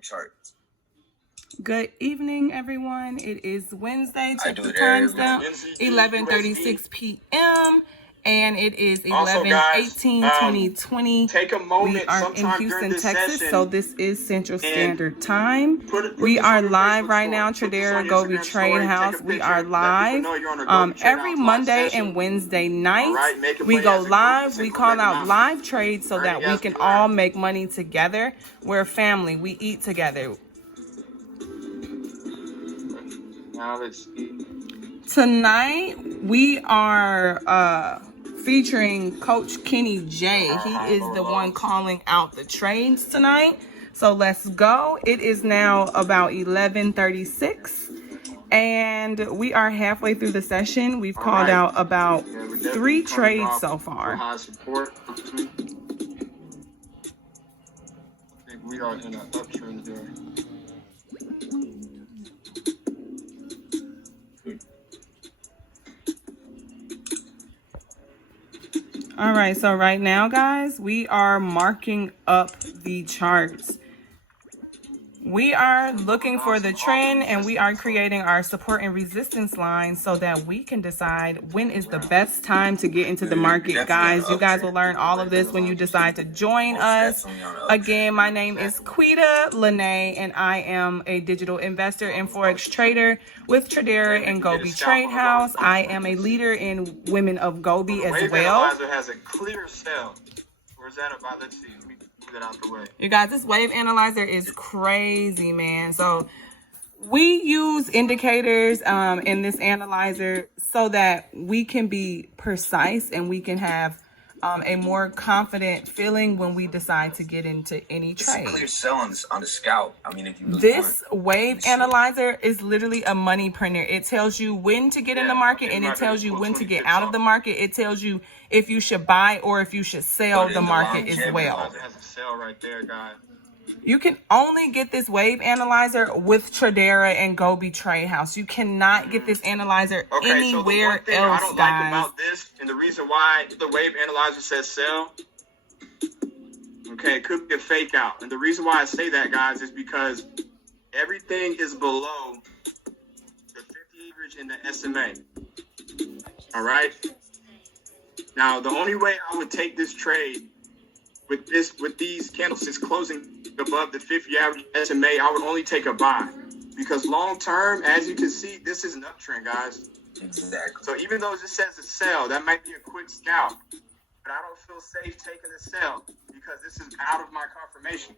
chart. Good evening, everyone. It is Wednesday. Check the timestamp, 11:36 p.m. And it is 11/18/2020. Take a moment. We are in Houston, Texas, so this is Central Standard Time. We are live right now, Tradera, GOBE, Tradehouse. We are live every Monday and Wednesday night. We go live. We call out live trades so that we can all make money together. We're a family. We eat together. Tonight we are featuring Coach Kenny J. He is the one calling out the trades tonight. So let's go. It is now about 11:36 and we are halfway through the session. We've called out about 3 trades so far. I think we are in an uptrend there. All right, so right now, guys, we are marking up the charts. We are looking for the trend and we are creating our support and resistance lines so that we can decide when is the best time to get into the market, guys. You guys will learn all of this when you decide to join us. Again, my name is Quita LaNae and I am a digital investor and Forex trader with Tradera and GOBE Tradehouse. I am a leader in Women of GOBE as well. Has a clear sell. Where's that about? Let's see. That out the way. You guys, this wave analyzer is crazy, man. So we use indicators in this analyzer so that we can be precise and we can have a more confident feeling when we decide to get into any trade. It's a clear sell on the scout. I mean, if you really this wave analyzer is literally a money printer. It tells you when to get in the market and it tells you when to get out of the market. It tells you if you should buy or if you should sell the market as well. It has a sell right there, guys. You can only get this wave analyzer with Tradera and GOBE Tradehouse. You cannot get this analyzer anywhere so the one thing else, I don't guys. like about this, and the reason why the wave analyzer says sell, okay, it could be a fake out. And the reason why I say that, guys, is because everything is below the 50 average in the SMA. All right. Now, the only way I would take this trade with these candlesticks closing above the 50 average SMA, I would only take a buy because long term, as you can see, this is an uptrend, guys. Exactly. So even though it just says a sell, that might be a quick scalp, but I don't feel safe taking a sell because this is out of my confirmation.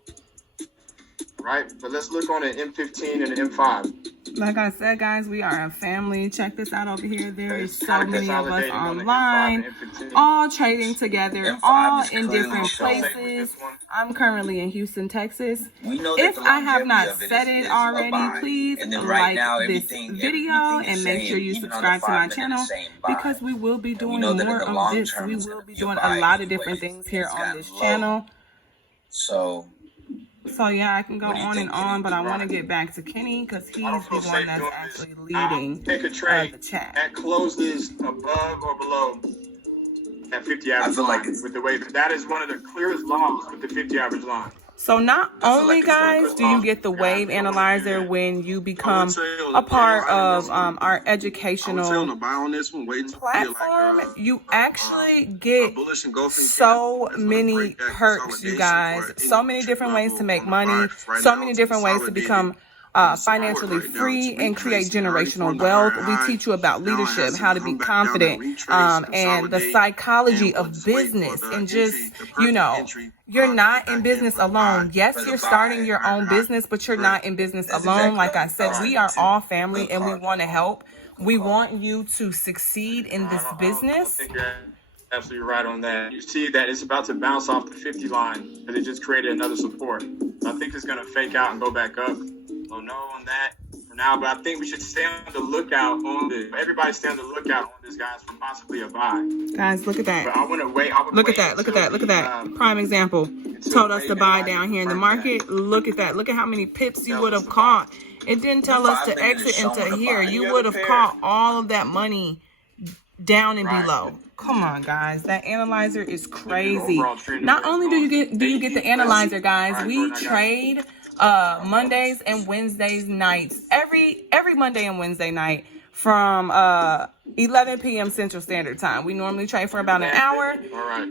Right, but let's look on an M15 and an M5. Like I said, guys, we are a family. Check this out over here. There is so many of us online, all trading together, all in different places. I'm currently in Houston, Texas. If I have not said it already, please like this video and make sure you subscribe to my channel because we will be doing more of this. We will be doing a lot of different things here on this channel. So yeah, I can go on and on, but I want to get back to Kenny because he's the one that's actually leading take a trade the chat. That closes above or below that 50 average line with the wave. That is one of the clearest laws with the 50 average line. So not only, guys, do you get the wave analyzer when you become a part of our educational platform, you actually get so many perks, you guys. So many different ways to make money, so many different ways to become financially free and create generational wealth. We teach you about leadership, how to be confident, and the psychology of business, and just, you know, you're not in business alone. Yes, you're starting your own business, but you're not in business alone. Like I said, we are all family and we want to help. We want you to succeed in this business. I think you're absolutely right on that. You see that it's about to bounce off the 50 line because it just created another support. I think it's going to fake out and go back up. So no on that for now, but I think we should stay on the lookout on this. Everybody stay on the lookout on this, guys, for possibly a buy. Guys, look at that. But I want to wait. Look at that. Look at that. Look at that. Prime example. Told us to buy down here in the market. Look at that. Look at how many pips you would have caught. It didn't tell us to exit into here. You would have caught all of that money down and below. Come on, guys. That analyzer is crazy. Not only do you get the analyzer, guys, we trade Mondays and Wednesdays nights, every Monday and Wednesday night from 11 p.m. Central Standard Time. We normally trade for about an hour. All right.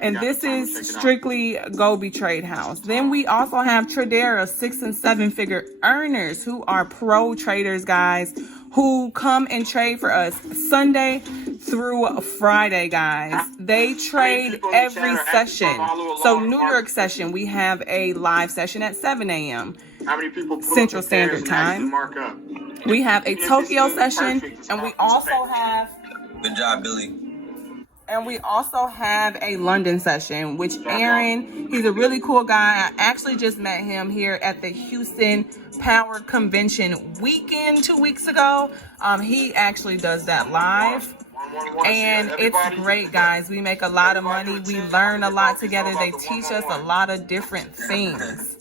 And this is strictly GOBE Tradehouse. Then we also have Tradera 6- and 7-figure earners who are pro traders, guys, who come and trade for us Sunday through Friday, guys. They trade every session. So New York session, we have a live session at 7 a.m. Central Standard Time. We have a Tokyo session, and we also have... Good job, Billy. And we also have a London session, which Aaron, he's a really cool guy. I actually just met him here at the Houston Power Convention weekend 2 weeks ago. He actually does that live. And it's great, guys. We make a lot of money. We learn a lot together. They teach us a lot of different things.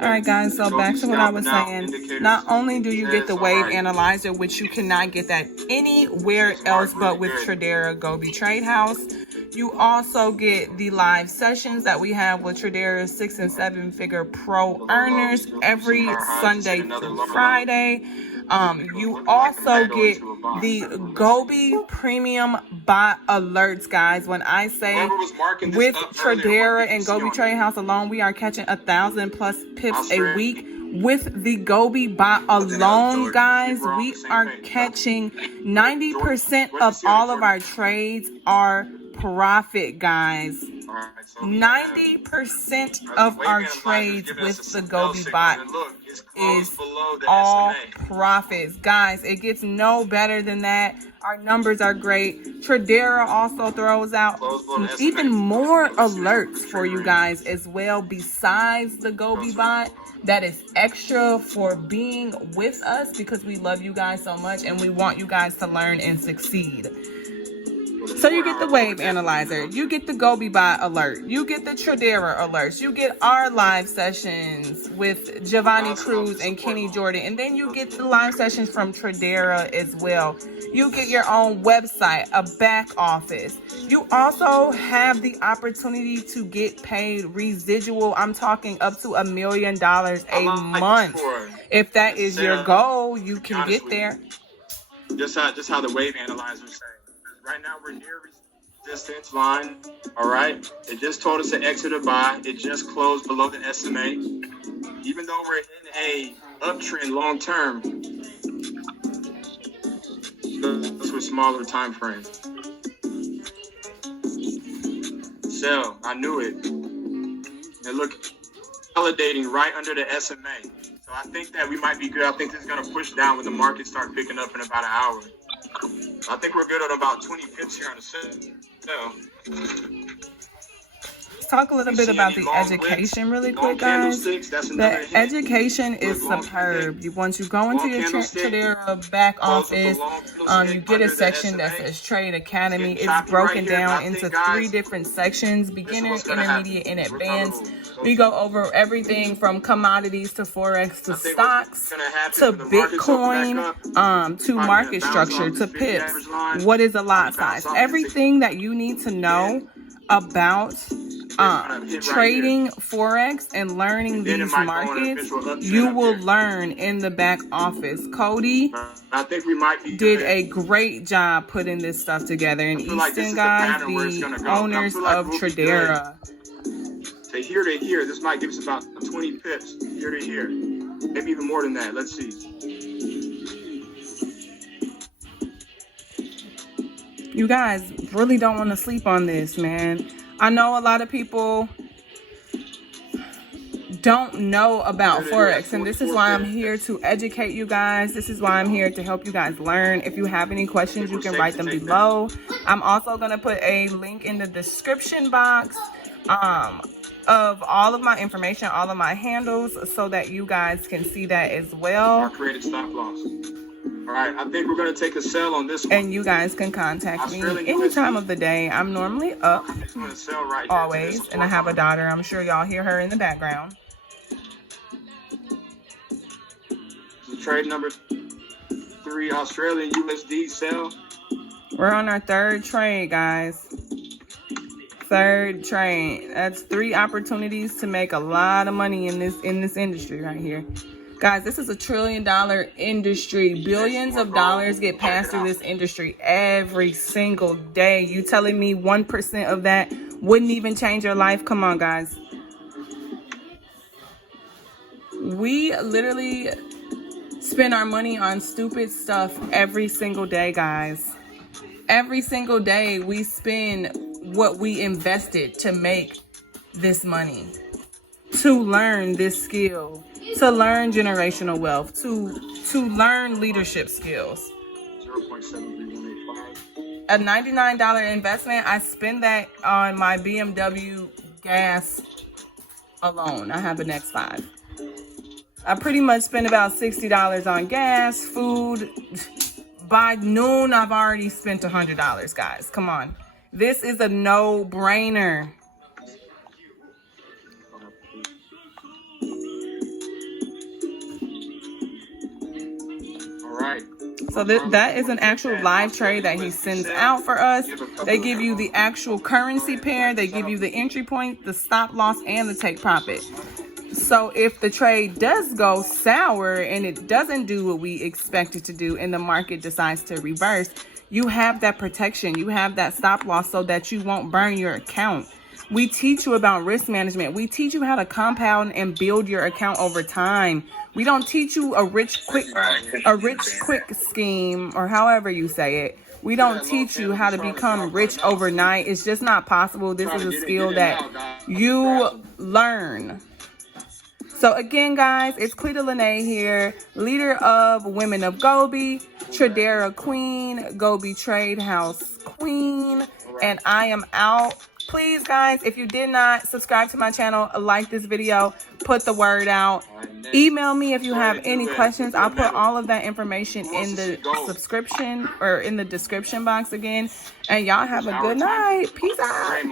All right, guys, so back to what I was saying. Not only do you get the wave analyzer, which you cannot get that anywhere else but with Tradera GOBE Tradehouse, you also get the live sessions that we have with Tradera's 6- and 7-figure pro earners every Sunday through Friday. You also get the GOBE premium bot alerts, guys. When I say with Tradera and GOBE Tradehouse alone, we are catching 1,000+ pips a week. With the GOBE bot alone, guys, we are catching 90% of all of our trades are profit, guys. 90% of our trades with the GOBE bot is all profits, guys. It gets no better than that. Our numbers are great. Tradera also throws out even more alerts for you guys as well, besides the GOBE bot. That is extra for being with us because we love you guys so much and we want you guys to learn and succeed. So you get the wave analyzer, you get the GOBE bot alert, you get the Tradera alerts, you get our live sessions with Giovanni Cruz and Kenny Jordan, and then you get the live sessions from Tradera as well. You get your own website, a back office. You also have the opportunity to get paid residual. I'm talking up to $1 million a month. If that is your goal, you can get there. Just how the wave analyzer says. Right now we're near resistance line. All right, it just told us to exit or buy. It just closed below the SMA. Even though we're in a uptrend long term, goes with smaller time frame. Sell, I knew it. And look, validating right under the SMA. So I think that we might be good. I think this is gonna push down when the market start picking up in about an hour. I think we're good at about 20 pips here on the sell. Let's talk a little bit about the education really quick, guys. The education is superb. Once you go into your Tradera back office, you get a section that says Trade Academy. It's broken down into 3 different sections: beginner, intermediate, and advanced. We go over everything from commodities to Forex to stocks to Bitcoin to market structure to pips. What is a lot size? Everything that you need to know about trading Forex and learning these markets, you will learn in the back office. Cody did a great job putting this stuff together. And Easton, guys, the owners of Tradera. So here to here, this might give us about 20 pips. Here to here, maybe even more than that. Let's see. You guys really don't want to sleep on this, man. I know a lot of people don't know about Forex, and this is why I'm here to educate you guys. This is why I'm here to help you guys learn. If you have any questions, you can write them below. I'm also going to put a link in the description box of all of my information, all of my handles, so that you guys can see that as well. Our created stop loss. All right, I think we're going to take a sell on this one. And you guys can contact me any time of the day. I'm normally up, always, and I have a daughter. I'm sure y'all hear her in the background. Trade number 3, Australian USD sell. We're on our third trade, guys. Third trade. That's 3 opportunities to make a lot of money in this industry right here. Guys, this is a $1 trillion industry. Billions of dollars get passed through this industry every single day. You telling me 1% of that wouldn't even change your life? Come on, guys. We literally spend our money on stupid stuff every single day, guys. Every single day we spend what we invested to make this money, to learn this skill, to learn generational wealth, to learn leadership skills. 0.73185. A $99 investment, I spend that on my BMW gas alone. I have an X5. I pretty much spend about $60 on gas, food. By noon, I've already spent $100, guys. Come on. This is a no-brainer. All right. So that is an actual live trade that he sends out for us. They give you the actual currency pair. They give you the entry point, the stop loss, and the take profit. So if the trade does go sour and it doesn't do what we expect it to do and the market decides to reverse, you have that protection. You have that stop loss so that you won't burn your account. We teach you about risk management. We teach you how to compound and build your account over time. We don't teach you a rich quick scheme, or however you say it. We don't teach you how to become rich overnight. It's just not possible. This is a skill that you learn. So again, guys, it's Quita LaNae here, leader of Women of GOBE, Tradera Queen, GOBE Tradehouse Queen, and I am out. Please, guys, if you did not subscribe to my channel, like this video, put the word out. Email me if you have any questions. I'll put all of that information in the subscription or in the description box again. And y'all have a good night. Peace out.